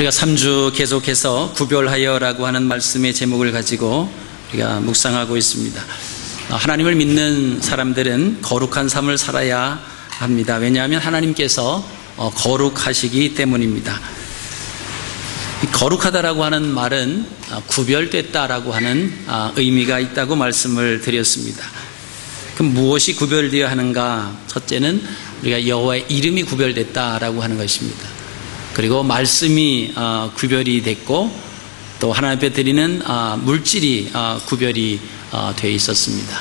우리가 3주 계속해서 구별하여라고 하는 말씀의 제목을 가지고 우리가 묵상하고 있습니다. 하나님을 믿는 사람들은 거룩한 삶을 살아야 합니다. 왜냐하면 하나님께서 거룩하시기 때문입니다. 거룩하다라고 하는 말은 구별됐다라고 하는 의미가 있다고 말씀을 드렸습니다. 그럼 무엇이 구별되어야 하는가? 첫째는 우리가 여호와의 이름이 구별됐다라고 하는 것입니다. 그리고 말씀이 구별이 됐고 또 하나님 앞에 드리는 물질이 구별이 되어 있었습니다.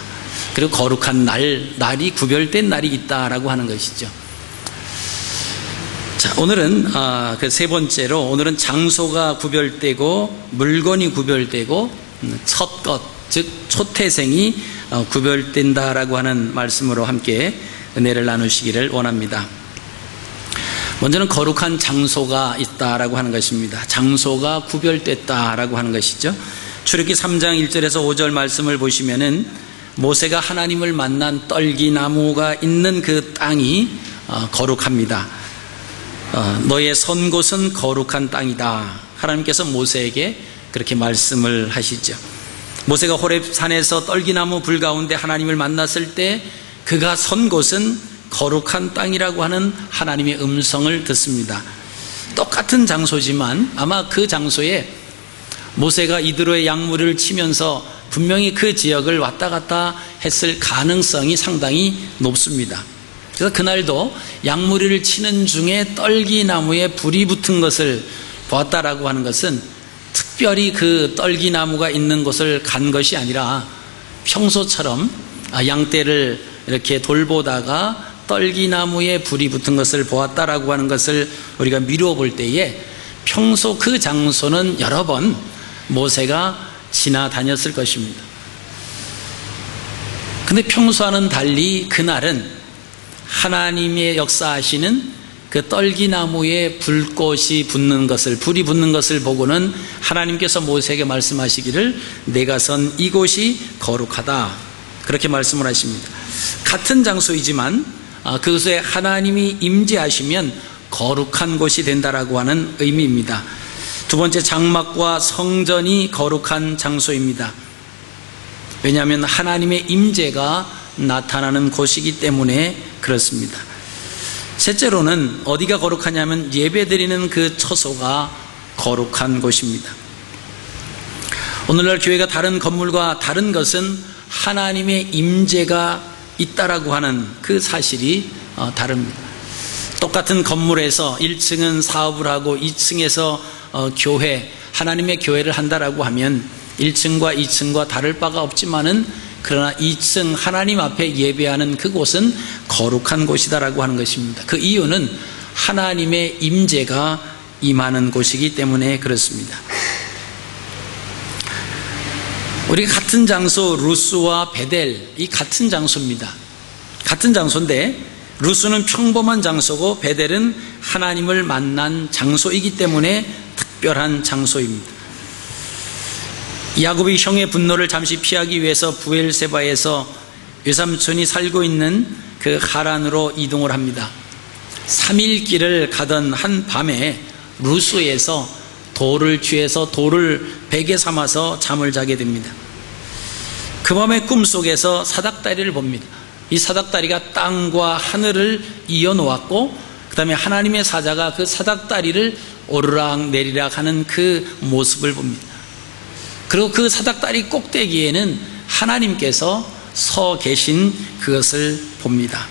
그리고 거룩한 날이 구별된 날이 있다라고 하는 것이죠. 자, 오늘은 그 세 번째로 오늘은 장소가 구별되고 물건이 구별되고 첫 것, 즉 초태생이 구별된다라고 하는 말씀으로 함께 은혜를 나누시기를 원합니다. 먼저는 거룩한 장소가 있다라고 하는 것입니다. 장소가 구별됐다라고 하는 것이죠. 출애굽기 3장 1절에서 5절 말씀을 보시면은 모세가 하나님을 만난 떨기나무가 있는 그 땅이 거룩합니다. 너의 선 곳은 거룩한 땅이다. 하나님께서 모세에게 그렇게 말씀을 하시죠. 모세가 호렙산에서 떨기나무 불 가운데 하나님을 만났을 때 그가 선 곳은 거룩한 땅이라고 하는 하나님의 음성을 듣습니다. 똑같은 장소지만 아마 그 장소에 모세가 이드로의 양무리를 치면서 분명히 그 지역을 왔다 갔다 했을 가능성이 상당히 높습니다. 그래서 그날도 양무리를 치는 중에 떨기나무에 불이 붙은 것을 보았다라고 하는 것은 특별히 그 떨기나무가 있는 곳을 간 것이 아니라 평소처럼 양떼를 이렇게 돌보다가 떨기나무에 불이 붙은 것을 보았다라고 하는 것을 우리가 미루어 볼 때에 평소 그 장소는 여러 번 모세가 지나다녔을 것입니다. 근데 평소와는 달리 그날은 하나님의 역사하시는 그 떨기나무에 불꽃이 붙는 것을, 불이 붙는 것을 보고는 하나님께서 모세에게 말씀하시기를 내가 선 이곳이 거룩하다, 그렇게 말씀을 하십니다. 같은 장소이지만 그곳에 하나님이 임재하시면 거룩한 곳이 된다라고 하는 의미입니다. 두 번째, 장막과 성전이 거룩한 장소입니다. 왜냐하면 하나님의 임재가 나타나는 곳이기 때문에 그렇습니다. 셋째로는 어디가 거룩하냐면 예배드리는 그 처소가 거룩한 곳입니다. 오늘날 교회가 다른 건물과 다른 것은 하나님의 임재가 있다라고 하는 그 사실이 다릅니다. 똑같은 건물에서 1층은 사업을 하고 2층에서 교회, 하나님의 교회를 한다라고 하면 1층과 2층과 다를 바가 없지만은 그러나 2층 하나님 앞에 예배하는 그곳은 거룩한 곳이다라고 하는 것입니다. 그 이유는 하나님의 임재가 임하는 곳이기 때문에 그렇습니다. 우리가 같은 장소 루스와 베델, 이 같은 장소입니다. 같은 장소인데 루스는 평범한 장소고 베델은 하나님을 만난 장소이기 때문에 특별한 장소입니다. 야곱이 형의 분노를 잠시 피하기 위해서 부엘세바에서 외삼촌이 살고 있는 그 하란으로 이동을 합니다. 3일 길을 가던 한 밤에 루스에서 돌을 취해서 돌을 베개 삼아서 잠을 자게 됩니다. 그 밤의 꿈속에서 사닥다리를 봅니다. 이 사닥다리가 땅과 하늘을 이어 놓았고 그 다음에 하나님의 사자가 그 사닥다리를 오르락 내리락 하는 그 모습을 봅니다. 그리고 그 사닥다리 꼭대기에는 하나님께서 서 계신 그것을 봅니다.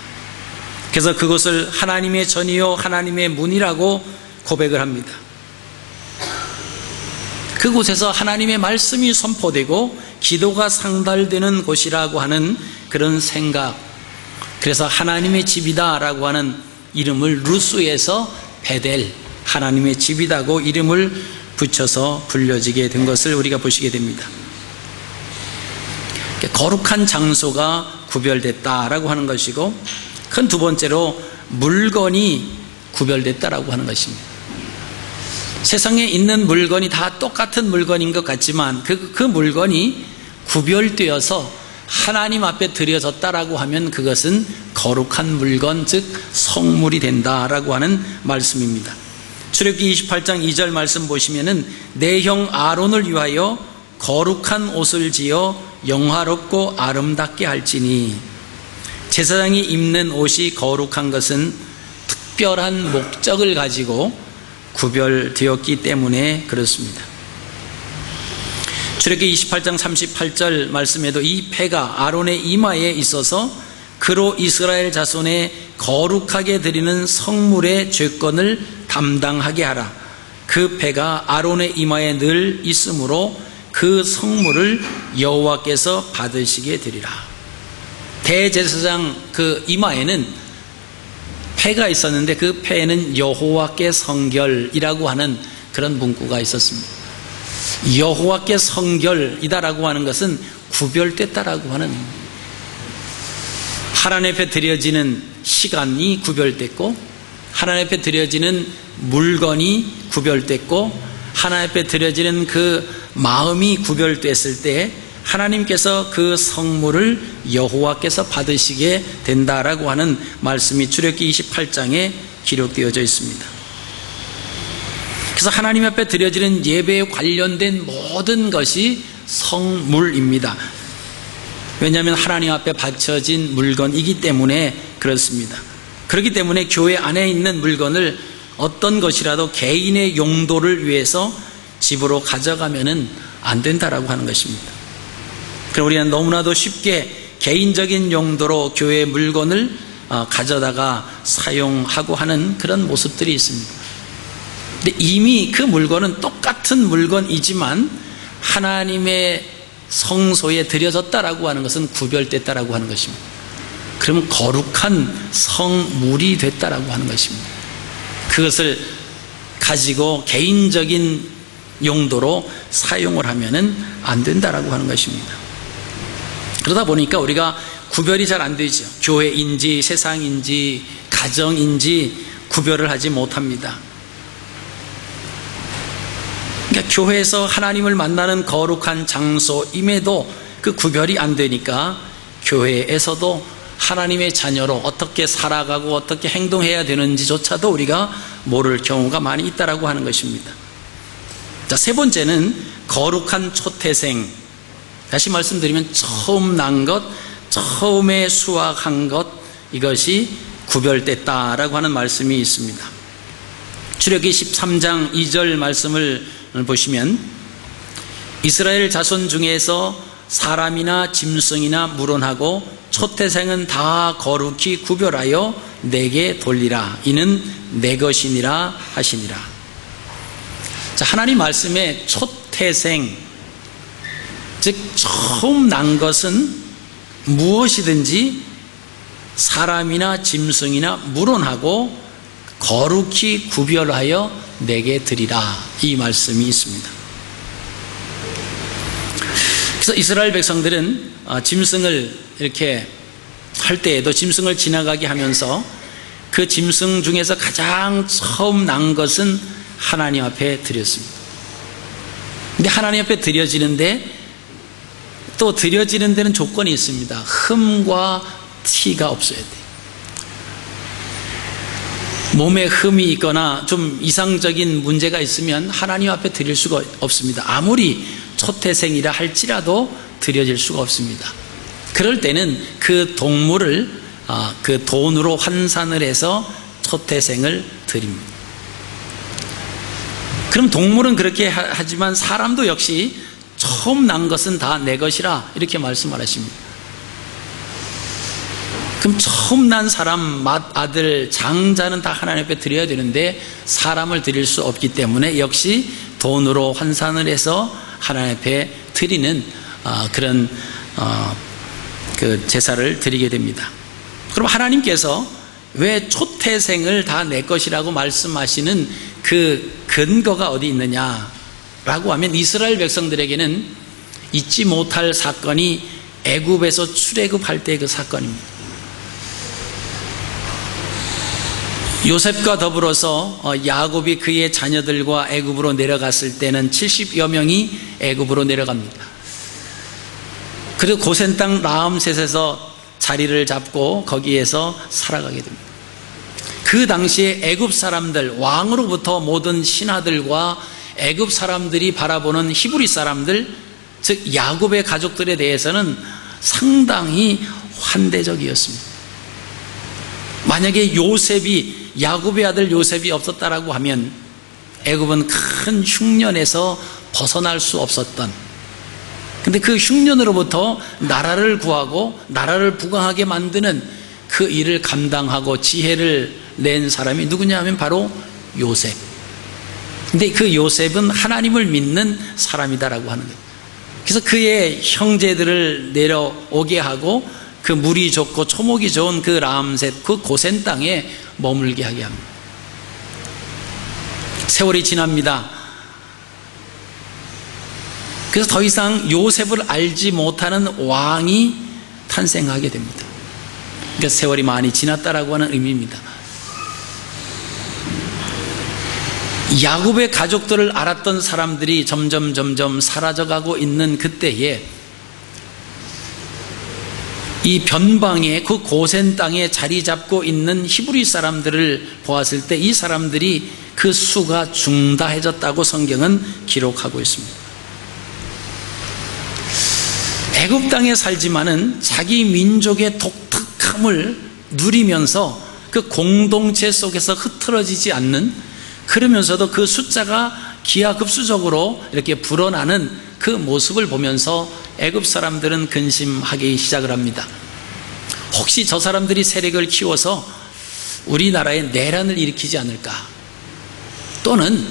그래서 그것을 하나님의 전이요 하나님의 문이라고 고백을 합니다. 그곳에서 하나님의 말씀이 선포되고 기도가 상달되는 곳이라고 하는 그런 생각, 그래서 하나님의 집이다라고 하는 이름을 루스에서 베델, 하나님의 집이다고 이름을 붙여서 불려지게 된 것을 우리가 보시게 됩니다. 거룩한 장소가 구별됐다라고 하는 것이고, 큰 두 번째로 물건이 구별됐다라고 하는 것입니다. 세상에 있는 물건이 다 똑같은 물건인 것 같지만 그 물건이 구별되어서 하나님 앞에 드려졌다라고 하면 그것은 거룩한 물건, 즉 성물이 된다라고 하는 말씀입니다. 출애굽기 28장 2절 말씀 보시면은 내 형 아론을 위하여 거룩한 옷을 지어 영화롭고 아름답게 할지니, 제사장이 입는 옷이 거룩한 것은 특별한 목적을 가지고 구별되었기 때문에 그렇습니다. 출애굽기 28장 38절 말씀에도 이 패가 아론의 이마에 있어서 그로 이스라엘 자손의 거룩하게 드리는 성물의 죄권을 담당하게 하라. 그 패가 아론의 이마에 늘 있으므로 그 성물을 여호와께서 받으시게 되리라. 대제사장 그 이마에는 패가 있었는데 그 패에는 여호와께 성결이라고 하는 그런 문구가 있었습니다. 여호와께 성결이다라고 하는 것은 구별됐다라고 하는, 하나님 앞에 드려지는 시간이 구별됐고, 하나님 앞에 드려지는 물건이 구별됐고, 하나님 앞에 드려지는 그 마음이 구별됐을 때 하나님께서 그 성물을 여호와께서 받으시게 된다라고 하는 말씀이 출애굽기 28장에 기록되어져 있습니다. 그래서 하나님 앞에 드려지는 예배에 관련된 모든 것이 성물입니다. 왜냐하면 하나님 앞에 바쳐진 물건이기 때문에 그렇습니다. 그렇기 때문에 교회 안에 있는 물건을 어떤 것이라도 개인의 용도를 위해서 집으로 가져가면은 안 된다라고 하는 것입니다. 그럼 우리는 너무나도 쉽게 개인적인 용도로 교회의 물건을 가져다가 사용하고 하는 그런 모습들이 있습니다. 근데 이미 그 물건은 똑같은 물건이지만 하나님의 성소에 드려졌다라고 하는 것은 구별됐다라고 하는 것입니다. 그러면 거룩한 성물이 됐다라고 하는 것입니다. 그것을 가지고 개인적인 용도로 사용을 하면은 안 된다라고 하는 것입니다. 그러다 보니까 우리가 구별이 잘 안 되죠. 교회인지 세상인지 가정인지 구별을 하지 못합니다. 그러니까 교회에서 하나님을 만나는 거룩한 장소임에도 그 구별이 안 되니까 교회에서도 하나님의 자녀로 어떻게 살아가고 어떻게 행동해야 되는지조차도 우리가 모를 경우가 많이 있다라고 하는 것입니다. 자, 세 번째는 거룩한 초태생. 다시 말씀드리면 처음 난 것, 처음에 수확한 것, 이것이 구별됐다라고 하는 말씀이 있습니다. 출애굽기 13장 2절 말씀을 보시면 이스라엘 자손 중에서 사람이나 짐승이나 물론하고 초태생은 다 거룩히 구별하여 내게 돌리라. 이는 내 것이니라 하시니라. 자, 하나님 말씀에 초태생, 즉 처음 난 것은 무엇이든지 사람이나 짐승이나 물론하고 거룩히 구별하여 내게 드리라. 이 말씀이 있습니다. 그래서 이스라엘 백성들은 짐승을 이렇게 할 때에도 짐승을 지나가게 하면서 그 짐승 중에서 가장 처음 난 것은 하나님 앞에 드렸습니다. 근데 하나님 앞에 드려지는데 또 드려지는 데는 조건이 있습니다. 흠과 티가 없어야 돼요. 몸에 흠이 있거나 좀 이상적인 문제가 있으면 하나님 앞에 드릴 수가 없습니다. 아무리 초태생이라 할지라도 드려질 수가 없습니다. 그럴 때는 그 동물을 그 돈으로 환산을 해서 초태생을 드립니다. 그럼 동물은 그렇게 하지만 사람도 역시 처음 난 것은 다 내 것이라 이렇게 말씀을 하십니다. 그럼 처음 난 사람, 아들, 장자는 다 하나님 앞에 드려야 되는데 사람을 드릴 수 없기 때문에 역시 돈으로 환산을 해서 하나님 앞에 드리는 그런 그 제사를 드리게 됩니다. 그럼 하나님께서 왜 초태생을 다 내 것이라고 말씀하시는 그 근거가 어디 있느냐라고 하면 이스라엘 백성들에게는 잊지 못할 사건이 애굽에서 출애굽할 때의 그 사건입니다. 요셉과 더불어서 야곱이 그의 자녀들과 애굽으로 내려갔을 때는 70여 명이 애굽으로 내려갑니다. 그리고 고센 땅 라암셋에서 자리를 잡고 거기에서 살아가게 됩니다. 그 당시에 애굽 사람들, 왕으로부터 모든 신하들과 애굽 사람들이 바라보는 히브리 사람들, 즉 야곱의 가족들에 대해서는 상당히 환대적이었습니다. 만약에 야곱의 아들 요셉이 없었다라고 하면 애굽은 큰 흉년에서 벗어날 수 없었던, 근데 그 흉년으로부터 나라를 구하고 나라를 부강하게 만드는 그 일을 감당하고 지혜를 낸 사람이 누구냐 하면 바로 요셉. 근데 그 요셉은 하나님을 믿는 사람이다라고 하는 거예요. 그래서 그의 형제들을 내려오게 하고 그 물이 좋고 초목이 좋은 그 람셋, 그 고센 땅에 머물게 하게 합니다. 세월이 지납니다. 그래서 더 이상 요셉을 알지 못하는 왕이 탄생하게 됩니다. 그러니까 세월이 많이 지났다라고 하는 의미입니다. 야곱의 가족들을 알았던 사람들이 점점 사라져가고 있는 그때에 이 변방에 그 고센 땅에 자리 잡고 있는 히브리 사람들을 보았을 때 이 사람들이 그 수가 중다해졌다고 성경은 기록하고 있습니다. 애굽 땅에 살지만은 자기 민족의 독특함을 누리면서 그 공동체 속에서 흐트러지지 않는, 그러면서도 그 숫자가 기하급수적으로 이렇게 불어나는 그 모습을 보면서 애굽 사람들은 근심하기 시작을 합니다. 혹시 저 사람들이 세력을 키워서 우리나라에 내란을 일으키지 않을까, 또는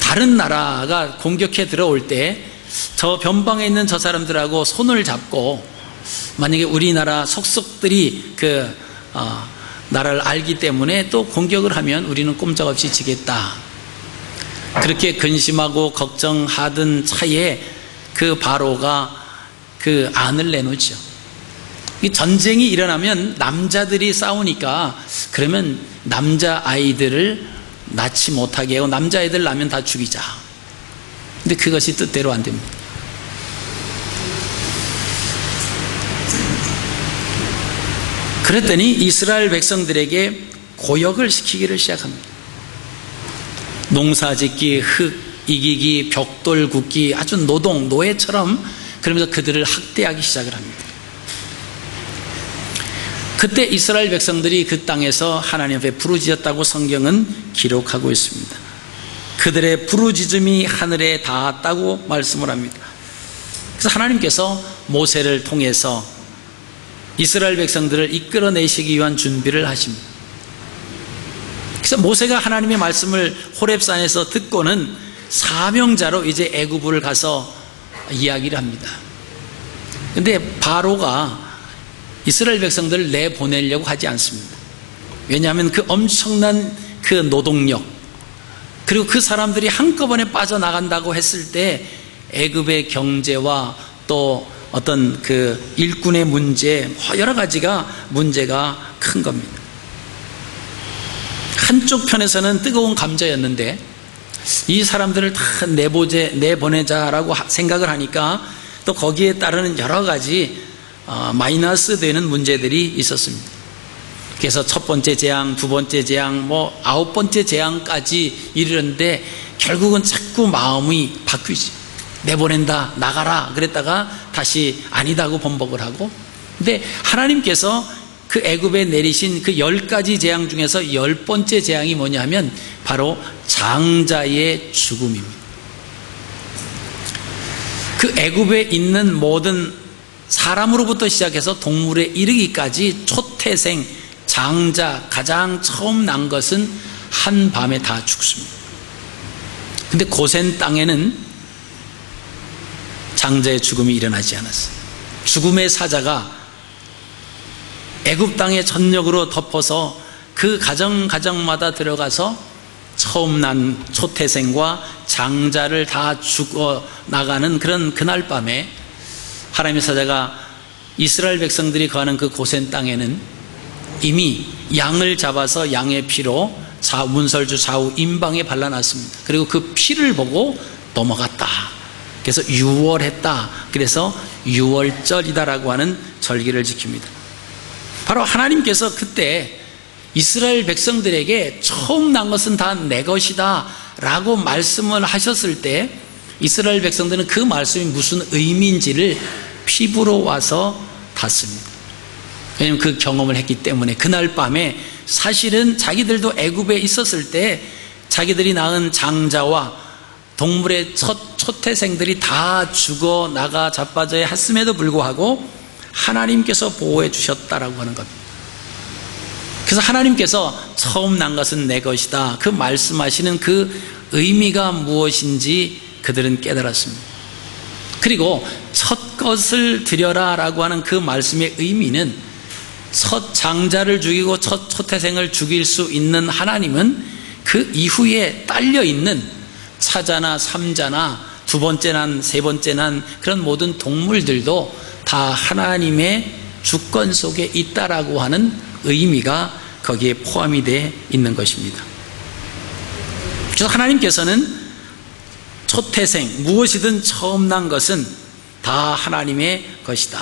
다른 나라가 공격해 들어올 때 저 변방에 있는 저 사람들하고 손을 잡고 만약에 우리나라 속속들이 나라를 알기 때문에 또 공격을 하면 우리는 꼼짝없이 지겠다, 그렇게 근심하고 걱정하던 차에 그 바로가 그 안을 내놓죠. 이 전쟁이 일어나면 남자들이 싸우니까 그러면 남자아이들을 낳지 못하게 하고 남자아이들 낳으면 다 죽이자. 근데 그것이 뜻대로 안 됩니다. 그랬더니 이스라엘 백성들에게 고역을 시키기를 시작합니다. 농사짓기, 흙 이기기, 벽돌 굽기, 아주 노예처럼, 그러면서 그들을 학대하기 시작을 합니다. 그때 이스라엘 백성들이 그 땅에서 하나님 앞에 부르짖었다고 성경은 기록하고 있습니다. 그들의 부르짖음이 하늘에 닿았다고 말씀을 합니다. 그래서 하나님께서 모세를 통해서 이스라엘 백성들을 이끌어내시기 위한 준비를 하십니다. 그래서 모세가 하나님의 말씀을 호렙산에서 듣고는 사명자로 이제 애굽을 가서 이야기를 합니다. 그런데 바로가 이스라엘 백성들을 내보내려고 하지 않습니다. 왜냐하면 그 엄청난 그 노동력, 그리고 그 사람들이 한꺼번에 빠져나간다고 했을 때 애굽의 경제와 또 어떤 그 일꾼의 문제, 여러 가지가 문제가 큰 겁니다. 한쪽 편에서는 뜨거운 감자였는데 이 사람들을 다 내보내자라고 생각을 하니까 또 거기에 따르는 여러 가지 마이너스 되는 문제들이 있었습니다. 그래서 첫 번째 재앙, 두 번째 재앙, 9번째 재앙까지 이르는데 결국은 자꾸 마음이 바뀌지. 내보낸다, 나가라 그랬다가 다시 아니다고 번복을 하고, 근데 하나님께서 그 애굽에 내리신 그 10가지 재앙 중에서 10번째 재앙이 뭐냐 하면 바로 장자의 죽음입니다. 그 애굽에 있는 모든 사람으로부터 시작해서 동물에 이르기까지 초태생, 장자, 가장 처음 난 것은 한밤에 다 죽습니다. 근데 고센 땅에는 장자의 죽음이 일어나지 않았어요. 죽음의 사자가 애굽 땅에 전역으로 덮어서 그 가정마다 들어가서 처음 난 초태생과 장자를 다 죽어 나가는 그런 그날 밤에 하나님의 사자가 이스라엘 백성들이 거하는 그 고센 땅에는 이미 양을 잡아서 양의 피로 문설주 좌우 임방에 발라놨습니다. 그리고 그 피를 보고 넘어갔다. 그래서 유월했다. 그래서 유월절이다라고 하는 절기를 지킵니다. 바로 하나님께서 그때 이스라엘 백성들에게 처음 난 것은 다 내 것이다 라고 말씀을 하셨을 때 이스라엘 백성들은 그 말씀이 무슨 의미인지를 피부로 와서 닿습니다. 왜냐하면 그 경험을 했기 때문에 그날 밤에 사실은 자기들도 애굽에 있었을 때 자기들이 낳은 장자와 동물의 초태생들이 다 죽어 나가 자빠져야 했음에도 불구하고 하나님께서 보호해 주셨다라고 하는 겁니다. 그래서 하나님께서 처음 난 것은 내 것이다, 그 말씀하시는 그 의미가 무엇인지 그들은 깨달았습니다. 그리고 첫 것을 드려라 라고 하는 그 말씀의 의미는 첫 장자를 죽이고 첫 초태생을 죽일 수 있는 하나님은 그 이후에 딸려있는 차자나 삼자나 두 번째 난 세 번째 난 그런 모든 동물들도 다 하나님의 주권 속에 있다라고 하는 의미가 거기에 포함이 되어 있는 것입니다. 그래서 하나님께서는 초태생, 무엇이든 처음 난 것은 다 하나님의 것이다.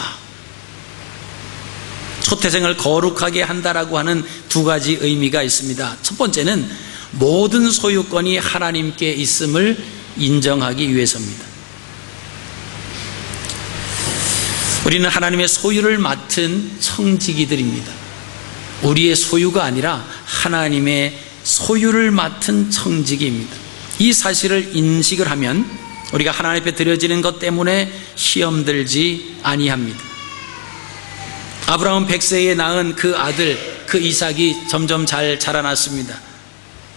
초태생을 거룩하게 한다라고 하는 두 가지 의미가 있습니다. 첫 번째는 모든 소유권이 하나님께 있음을 인정하기 위해서입니다. 우리는 하나님의 소유를 맡은 청지기들입니다. 우리의 소유가 아니라 하나님의 소유를 맡은 청지기입니다. 이 사실을 인식을 하면 우리가 하나님 앞에 드려지는 것 때문에 시험 들지 아니합니다. 아브라함 100세에 낳은 그 아들, 그 이삭이 점점 잘 자라났습니다.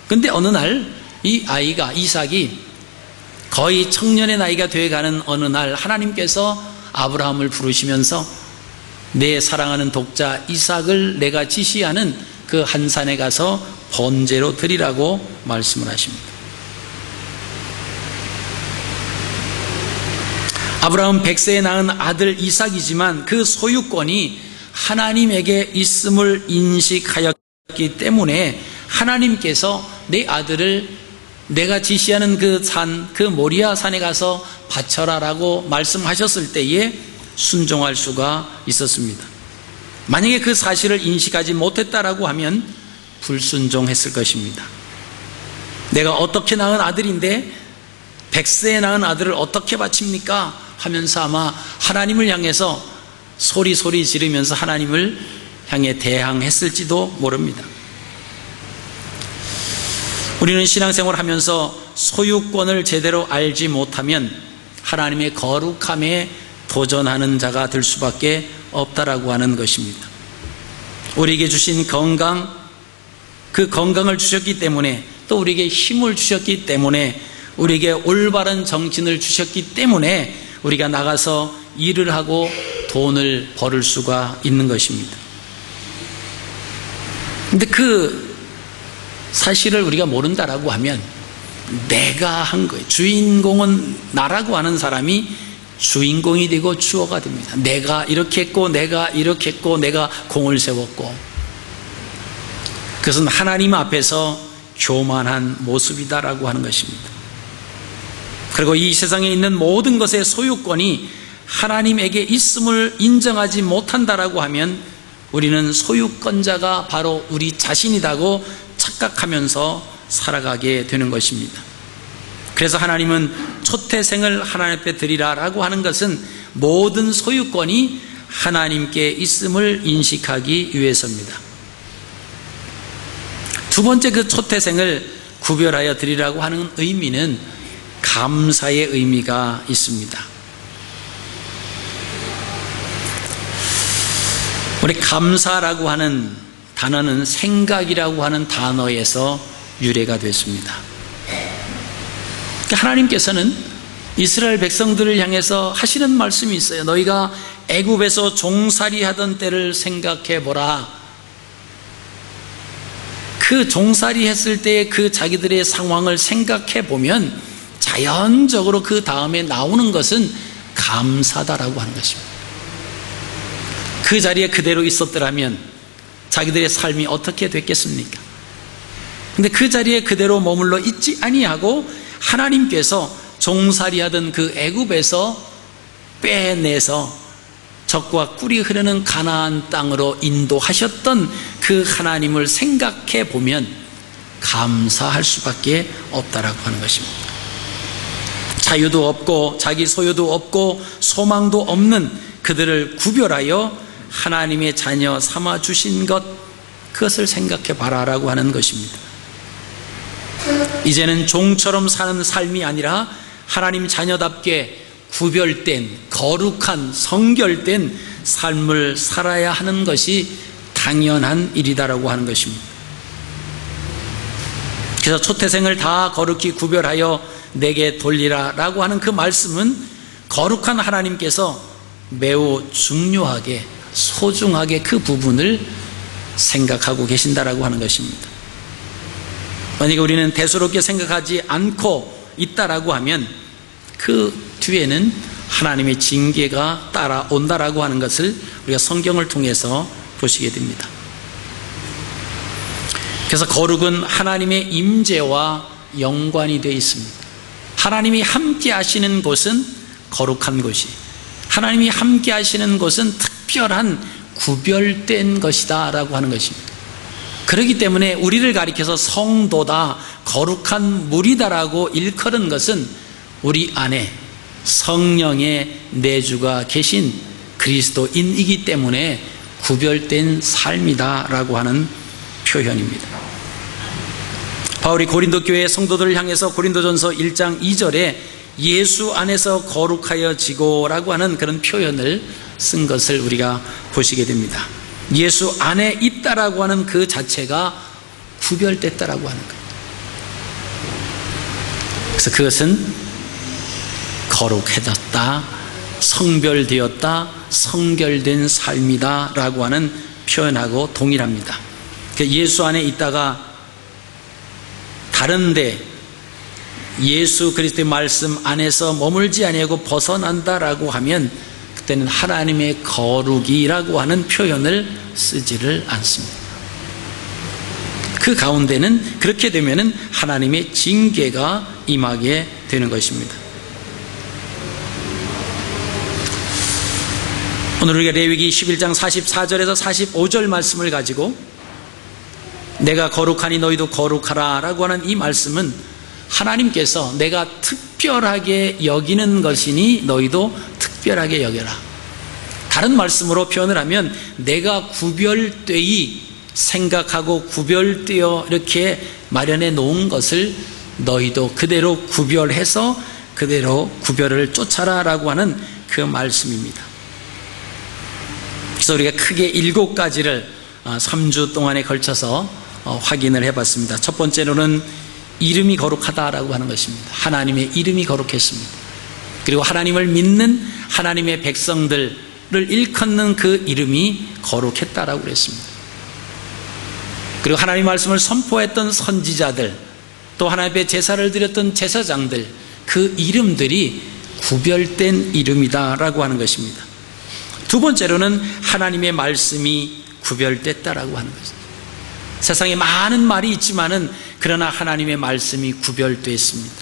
근데 어느 날 이 아이가, 이삭이 거의 청년의 나이가 되어가는 어느 날 하나님께서 아브라함을 부르시면서 내 사랑하는 독자 이삭을 내가 지시하는 그 한 산에 가서 번제로 드리라고 말씀을 하십니다. 아브라함 100세에 낳은 아들 이삭이지만 그 소유권이 하나님에게 있음을 인식하였기 때문에 하나님께서 내 아들을 내가 지시하는 그 산, 그 모리아 산에 가서 바쳐라 라고 말씀하셨을 때에 순종할 수가 있었습니다. 만약에 그 사실을 인식하지 못했다라고 하면 불순종했을 것입니다. 내가 어떻게 낳은 아들인데 100세에 낳은 아들을 어떻게 바칩니까? 하면서 아마 하나님을 향해서 소리 지르면서 하나님을 향해 대항했을지도 모릅니다. 우리는 신앙생활을 하면서 소유권을 제대로 알지 못하면 하나님의 거룩함에 도전하는 자가 될 수밖에 없다라고 하는 것입니다. 우리에게 주신 건강, 그 건강을 주셨기 때문에 또 우리에게 힘을 주셨기 때문에 우리에게 올바른 정신을 주셨기 때문에 우리가 나가서 일을 하고 돈을 벌을 수가 있는 것입니다. 근데 그 사실을 우리가 모른다라고 하면 내가 한 거예요. 주인공은 나라고 하는 사람이 주인공이 되고 주어가 됩니다. 내가 이렇게 했고 내가 이렇게 했고 내가 공을 세웠고, 그것은 하나님 앞에서 교만한 모습이다라고 하는 것입니다. 그리고 이 세상에 있는 모든 것의 소유권이 하나님에게 있음을 인정하지 못한다라고 하면 우리는 소유권자가 바로 우리 자신이라고 착각하면서 살아가게 되는 것입니다. 그래서 하나님은 초태생을 하나님 앞에 드리라라고 하는 것은 모든 소유권이 하나님께 있음을 인식하기 위해서입니다. 두 번째, 그 초태생을 구별하여 드리라고 하는 의미는 감사의 의미가 있습니다. 우리 감사라고 하는 단어는 생각이라고 하는 단어에서 유래가 됐습니다. 하나님께서는 이스라엘 백성들을 향해서 하시는 말씀이 있어요. 너희가 애굽에서 종살이 하던 때를 생각해 보라. 그 종살이 했을 때의 그 자기들의 상황을 생각해 보면 자연적으로 그 다음에 나오는 것은 감사다라고 하는 것입니다. 그 자리에 그대로 있었더라면 자기들의 삶이 어떻게 됐겠습니까? 근데 그 자리에 그대로 머물러 있지 아니하고 하나님께서 종살이하던 그 애굽에서 빼내서 젖과 꿀이 흐르는 가나안 땅으로 인도하셨던 그 하나님을 생각해 보면 감사할 수밖에 없다라고 하는 것입니다. 자유도 없고 자기 소유도 없고 소망도 없는 그들을 구별하여 하나님의 자녀 삼아 주신 것, 그것을 생각해 봐라라고 하는 것입니다. 이제는 종처럼 사는 삶이 아니라 하나님 자녀답게 구별된, 거룩한, 성결된 삶을 살아야 하는 것이 당연한 일이다라고 하는 것입니다. 그래서 초태생을 다 거룩히 구별하여 내게 돌리라 라고 하는 그 말씀은 거룩한 하나님께서 매우 중요하게, 소중하게 그 부분을 생각하고 계신다라고 하는 것입니다. 만약에 우리는 대수롭게 생각하지 않고 있다라고 하면 그 뒤에는 하나님의 징계가 따라온다라고 하는 것을 우리가 성경을 통해서 보시게 됩니다. 그래서 거룩은 하나님의 임재와 연관이 되어 있습니다. 하나님이 함께 하시는 곳은 거룩한 곳이, 하나님이 함께 하시는 곳은 특별한 구별된 것이다 라고 하는 것입니다. 그렇기 때문에 우리를 가리켜서 성도다, 거룩한 무리다라고 일컬은 것은 우리 안에 성령의 내주가 계신 그리스도인이기 때문에 구별된 삶이다 라고 하는 표현입니다. 바울이 고린도 교회 성도들을 향해서 고린도전서 1장 2절에 예수 안에서 거룩하여지고 라고 하는 그런 표현을 쓴 것을 우리가 보시게 됩니다. 예수 안에 있다라고 하는 그 자체가 구별됐다라고 하는 거예요. 그래서 그것은 거룩해졌다, 성별되었다, 성결된 삶이다 라고 하는 표현하고 동일합니다. 예수 안에 있다가 다른데 예수 그리스도의 말씀 안에서 머물지 아니하고 벗어난다라고 하면 그때는 하나님의 거룩이라고 하는 표현을 쓰지를 않습니다. 그 가운데는 그렇게 되면은 하나님의 징계가 임하게 되는 것입니다. 오늘 우리가 레위기 11장 44절에서 45절 말씀을 가지고 내가 거룩하니 너희도 거룩하라 라고 하는 이 말씀은 하나님께서 내가 특별하게 여기는 것이니 너희도 특별하게 여겨라. 다른 말씀으로 표현을 하면 내가 구별되이 생각하고 구별되어 이렇게 마련해 놓은 것을 너희도 그대로 구별해서 그대로 구별을 쫓아라 라고 하는 그 말씀입니다. 그래서 우리가 크게 7가지를 3주 동안에 걸쳐서 확인을 해봤습니다. 첫 번째로는 이름이 거룩하다라고 하는 것입니다. 하나님의 이름이 거룩했습니다. 그리고 하나님을 믿는 하나님의 백성들을 일컫는 그 이름이 거룩했다라고 그랬습니다. 그리고 하나님 말씀을 선포했던 선지자들, 또 하나님의 제사를 드렸던 제사장들, 그 이름들이 구별된 이름이다라고 하는 것입니다. 두 번째로는 하나님의 말씀이 구별됐다라고 하는 것입니다. 세상에 많은 말이 있지만은 그러나 하나님의 말씀이 구별됐습니다.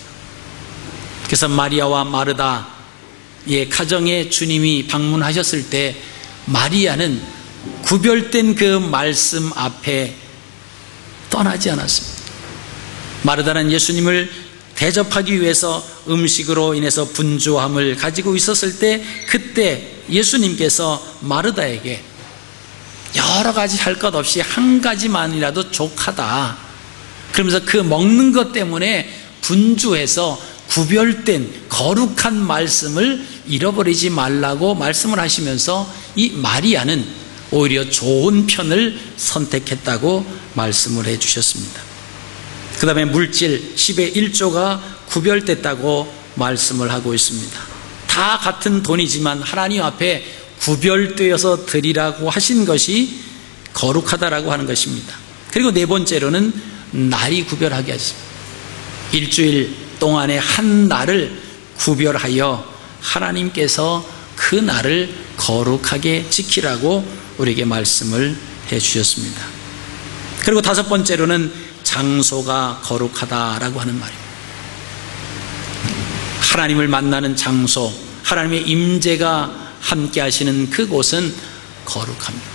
그래서 마리아와 마르다의 가정에 주님이 방문하셨을 때 마리아는 구별된 그 말씀 앞에 떠나지 않았습니다. 마르다는 예수님을 대접하기 위해서 음식으로 인해서 분주함을 가지고 있었을 때 그때 예수님께서 마르다에게 여러 가지 할 것 없이 한 가지만이라도 족하다, 그러면서 그 먹는 것 때문에 분주해서 구별된 거룩한 말씀을 잃어버리지 말라고 말씀을 하시면서 이 마리아는 오히려 좋은 편을 선택했다고 말씀을 해 주셨습니다. 그 다음에 물질 10의 1조가 구별됐다고 말씀을 하고 있습니다. 다 같은 돈이지만 하나님 앞에 구별되어서 드리라고 하신 것이 거룩하다라고 하는 것입니다. 그리고 네 번째로는 날이 구별하게 하십니다. 일주일 동안의 한 날을 구별하여 하나님께서 그 날을 거룩하게 지키라고 우리에게 말씀을 해 주셨습니다. 그리고 다섯 번째로는 장소가 거룩하다라고 하는 말입니다. 하나님을 만나는 장소, 하나님의 임재가 함께 하시는 그곳은 거룩합니다.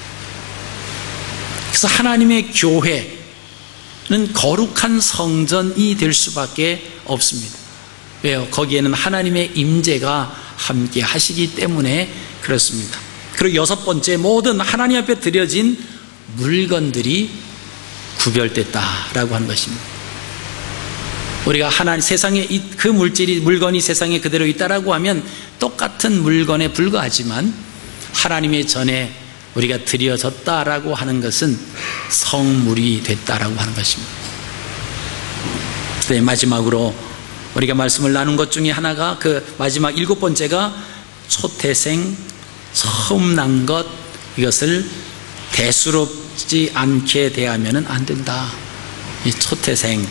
그래서 하나님의 교회는 거룩한 성전이 될 수밖에 없습니다. 왜요? 거기에는 하나님의 임재가 함께 하시기 때문에 그렇습니다. 그리고 여섯 번째, 모든 하나님 앞에 드려진 물건들이 구별됐다라고 하는 것입니다. 우리가 세상에 그 물건이 세상에 그대로 있다라고 하면 똑같은 물건에 불과하지만 하나님의 전에 우리가 드려졌다라고 하는 것은 성물이 됐다라고 하는 것입니다. 네, 마지막으로 우리가 말씀을 나눈 것 중에 하나가 그 마지막 일곱 번째가 초태생, 처음 난 것, 이것을 대수롭지 않게 대하면 안 된다. 이 초태생,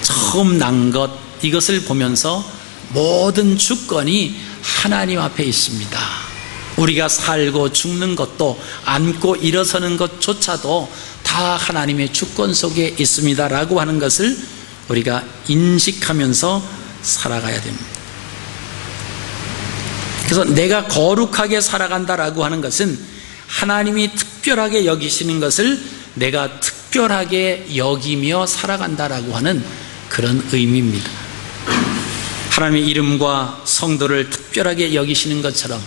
처음 난 것, 이것을 보면서 모든 주권이 하나님 앞에 있습니다. 우리가 살고 죽는 것도 앉고 일어서는 것조차도 다 하나님의 주권 속에 있습니다 라고 하는 것을 우리가 인식하면서 살아가야 됩니다. 그래서 내가 거룩하게 살아간다라고 하는 것은 하나님이 특별하게 여기시는 것을 내가 특별하게 여기며 살아간다라고 하는 그런 의미입니다. 하나님의 이름과 성도를 특별하게 여기시는 것처럼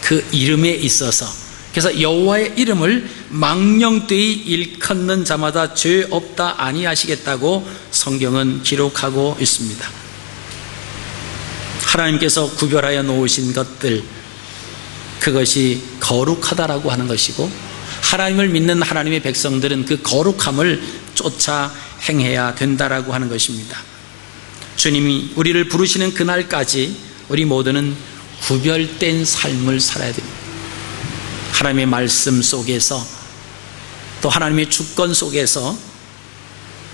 그 이름에 있어서, 그래서 여호와의 이름을 망령되이 일컫는 자마다 죄 없다 아니하시겠다고 성경은 기록하고 있습니다. 하나님께서 구별하여 놓으신 것들, 그것이 거룩하다라고 하는 것이고, 하나님을 믿는 하나님의 백성들은 그 거룩함을 쫓아 행해야 된다라고 하는 것입니다. 주님이 우리를 부르시는 그날까지 우리 모두는 구별된 삶을 살아야 됩니다. 하나님의 말씀 속에서, 또 하나님의 주권 속에서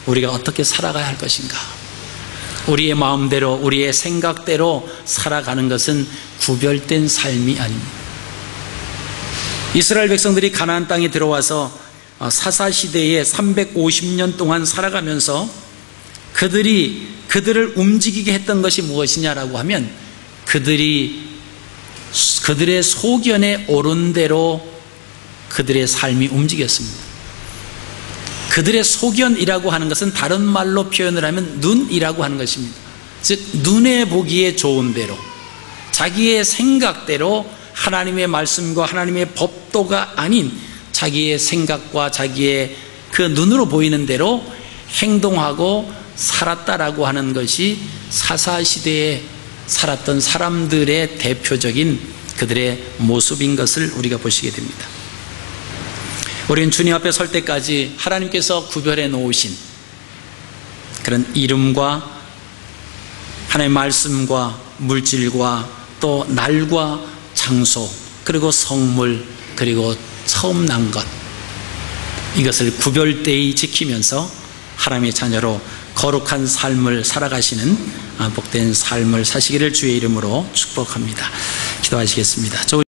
우리가 어떻게 살아가야 할 것인가, 우리의 마음대로 우리의 생각대로 살아가는 것은 구별된 삶이 아닙니다. 이스라엘 백성들이 가나안 땅에 들어와서 사사시대에 350년 동안 살아가면서 그들을 움직이게 했던 것이 무엇이냐라고 하면 그들의 소견에 오른 대로 그들의 삶이 움직였습니다. 그들의 소견이라고 하는 것은 다른 말로 표현을 하면 눈이라고 하는 것입니다. 즉 눈에 보기에 좋은 대로, 자기의 생각대로, 하나님의 말씀과 하나님의 법도가 아닌 자기의 생각과 자기의 그 눈으로 보이는 대로 행동하고 살았다라고 하는 것이 사사시대에 살았던 사람들의 대표적인 그들의 모습인 것을 우리가 보시게 됩니다. 우리는 주님 앞에 설 때까지 하나님께서 구별해 놓으신 그런 이름과 하나님의 말씀과 물질과 또 날과 장소, 그리고 성물, 그리고 처음 난 것, 이것을 구별되이 지키면서 하나님의 자녀로 거룩한 삶을 살아가시는 복된 삶을 사시기를 주의 이름으로 축복합니다. 기도하시겠습니다.